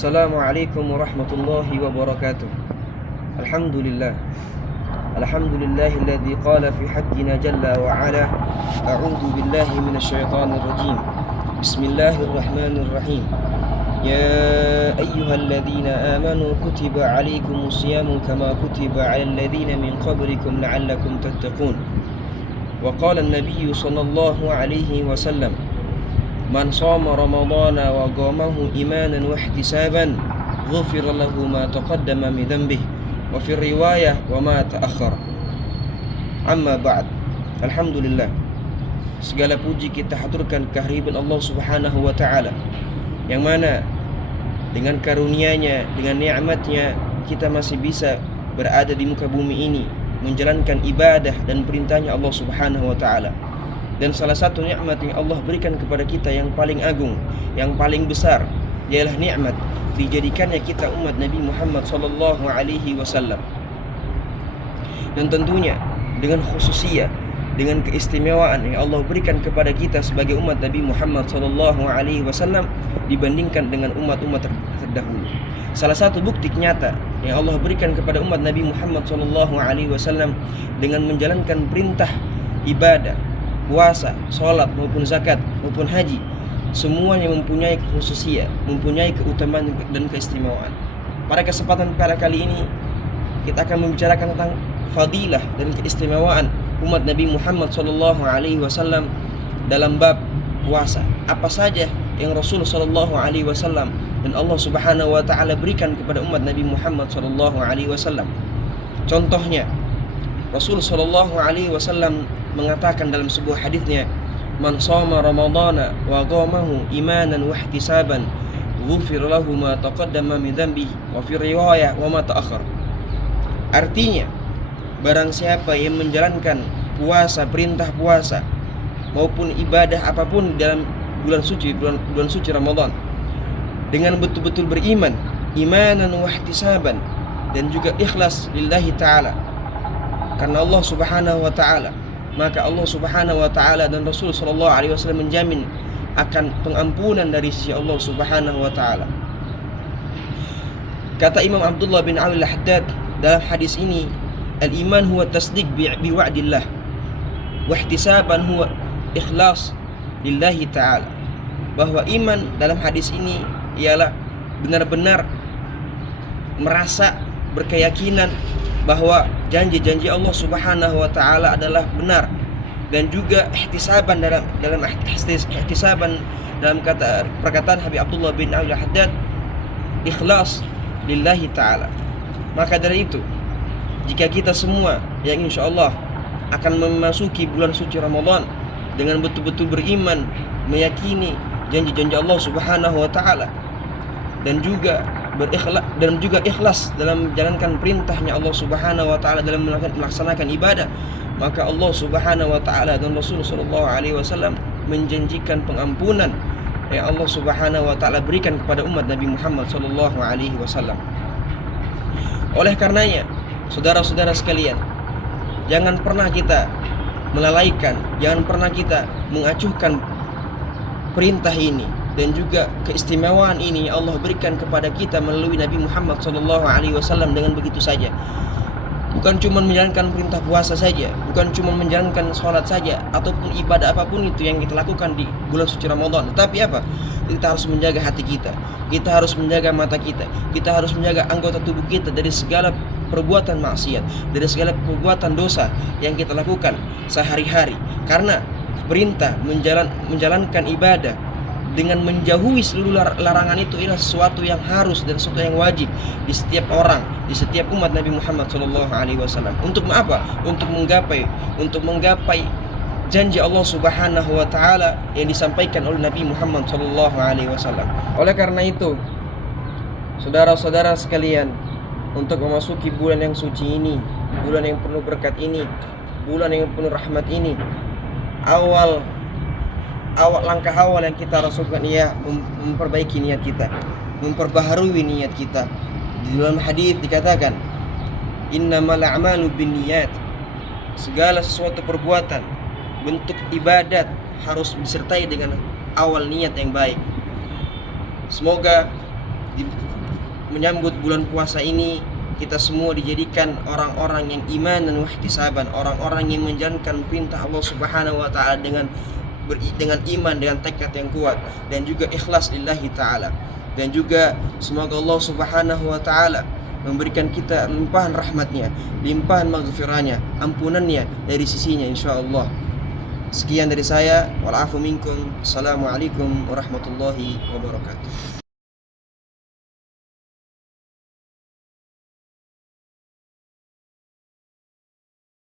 Assalamualaikum warahmatullahi wabarakatuh. Alhamdulillah. Alhamdulillahilladzi qala fi haqqina jalla wa ala. A'udzu billahi minasyaitonir rajim. Bismillahirrahmanirrahim. Ya ayyuhalladzina amanu kutiba 'alaikumus syiyamu kama kutiba 'alal ladzina min qablikum la'allakum tattaqun. Wa qala an-nabiy sallallahu alaihi wasallam Man shoma ramadhana wa qamahu imanan wa ihtisaban ghufira lahu ma taqaddama min dhanbihi wa fi riwayah wa ma ta'akhkhara. Amma ba'd. Alhamdulillah. Segala puji kita haturkan kehadiran Allah Subhanahu wa taala, yang mana dengan karunia-Nya, dengan nikmat-Nya kita masih bisa berada di muka bumi ini menjalankan ibadah dan perintahnya Allah Subhanahu wa taala. Dan salah satu nikmat yang Allah berikan kepada kita yang paling agung, yang paling besar, ialah nikmat dijadikannya kita umat Nabi Muhammad sallallahu alaihi wasallam. Dan tentunya dengan khususiyah, dengan keistimewaan yang Allah berikan kepada kita sebagai umat Nabi Muhammad sallallahu alaihi wasallam dibandingkan dengan umat-umat terdahulu. Salah satu bukti nyata yang Allah berikan kepada umat Nabi Muhammad sallallahu alaihi wasallam dengan menjalankan perintah ibadah, puasa, sholat maupun zakat maupun haji, semuanya mempunyai khususiyah, mempunyai keutamaan dan keistimewaan. Pada kesempatan kali ini kita akan membicarakan tentang fadilah dan keistimewaan umat Nabi Muhammad sallallahu alaihi wasallam dalam bab puasa. Apa saja yang Rasul sallallahu alaihi wasallam dan Allah Subhanahu wa taala berikan kepada umat Nabi Muhammad sallallahu alaihi wasallam. Contohnya, Rasul sallallahu alaihi wasallam mengatakan dalam sebuah hadisnya, Man shoma ramadhana wa qamahu imanan wa ihtisaban ghufira lahu ma taqaddama min dhanbihi wa fi riwayah wa ma ta'akhkhara. Artinya, barang siapa yang menjalankan puasa, perintah puasa maupun ibadah apapun dalam bulan suci Ramadan dengan betul-betul beriman, imanan wa ihtisaban, dan juga ikhlas lillahi ta'ala karena Allah Subhanahu wa ta'ala, maka Allah Subhanahu wa ta'ala dan Rasul sallallahu alaihi wasallam menjamin akan pengampunan dari sisi Allah Subhanahu wa ta'ala. Kata Imam Abdullah bin Awil al-Haddad dalam hadis ini, al-iman huwa tasdiq bi wa'dillah wa ihtisaban huwa ikhlas lillahi ta'ala. Bahwa iman dalam hadis ini ialah benar-benar merasa berkeyakinan bahwa janji-janji Allah Subhanahu wa taala adalah benar, dan juga ihtisaban dalam ihtisaban dalam perkataan Habib Abdullah bin Awil al-Haddad, ikhlas lillahi taala. Maka dari itu, jika kita semua yang insyaallah akan memasuki bulan suci Ramadan dengan betul-betul beriman, meyakini janji-janji Allah Subhanahu wa taala, dan juga ikhlas dalam menjalankan perintahnya Allah Subhanahu wa taala dalam melaksanakan ibadah, maka Allah Subhanahu wa taala dan Rasul sallallahu alaihi wasallam menjanjikan pengampunan yang Allah Subhanahu wa taala berikan kepada umat Nabi Muhammad sallallahu alaihi wasallam. Oleh karenanya, saudara-saudara sekalian, jangan pernah kita melalaikan, jangan pernah kita mengacuhkan perintah ini dan juga keistimewaan ini yang Allah berikan kepada kita melalui Nabi Muhammad sallallahu alaihi wasallam dengan begitu saja. Bukan cuma menjalankan perintah puasa saja, bukan cuma menjalankan sholat saja, ataupun ibadah apapun itu yang kita lakukan di bulan suci Ramadan. Tetapi apa? Kita harus menjaga hati kita, kita harus menjaga mata kita harus menjaga anggota tubuh kita dari segala perbuatan maksiat, dari segala perbuatan dosa yang kita lakukan sehari-hari. Karena perintah menjalankan ibadah dengan menjauhi seluruh larangan itu ialah sesuatu yang harus dan sesuatu yang wajib di setiap orang, di setiap umat Nabi Muhammad sallallahu alaihi wasallam. Untuk apa? Untuk menggapai janji Allah Subhanahu wa taala yang disampaikan oleh Nabi Muhammad sallallahu alaihi wasallam. Oleh karena itu, saudara-saudara sekalian, untuk memasuki bulan yang suci ini, bulan yang penuh berkat ini, bulan yang penuh rahmat ini, langkah awal yang kita harus lakukan ia memperbaiki niat kita, memperbaharui niat kita. Di dalam hadis dikatakan, innamal a'malu binniyat, segala sesuatu perbuatan, bentuk ibadat harus disertai dengan awal niat yang baik. Semoga menyambut bulan puasa ini kita semua dijadikan orang-orang yang iman dan wahtisaban, orang-orang yang menjalankan perintah Allah Subhanahu wa taala dengan iman, dengan tekad yang kuat dan juga ikhlas lillahi taala. Dan juga semoga Allah Subhanahu wa taala memberikan kita limpahan rahmatnya, limpahan maghfirahnya, ampunannya dari sisinya insyaallah. Sekian dari saya, wal afu minkum. Assalamualaikum warahmatullahi wabarakatuh.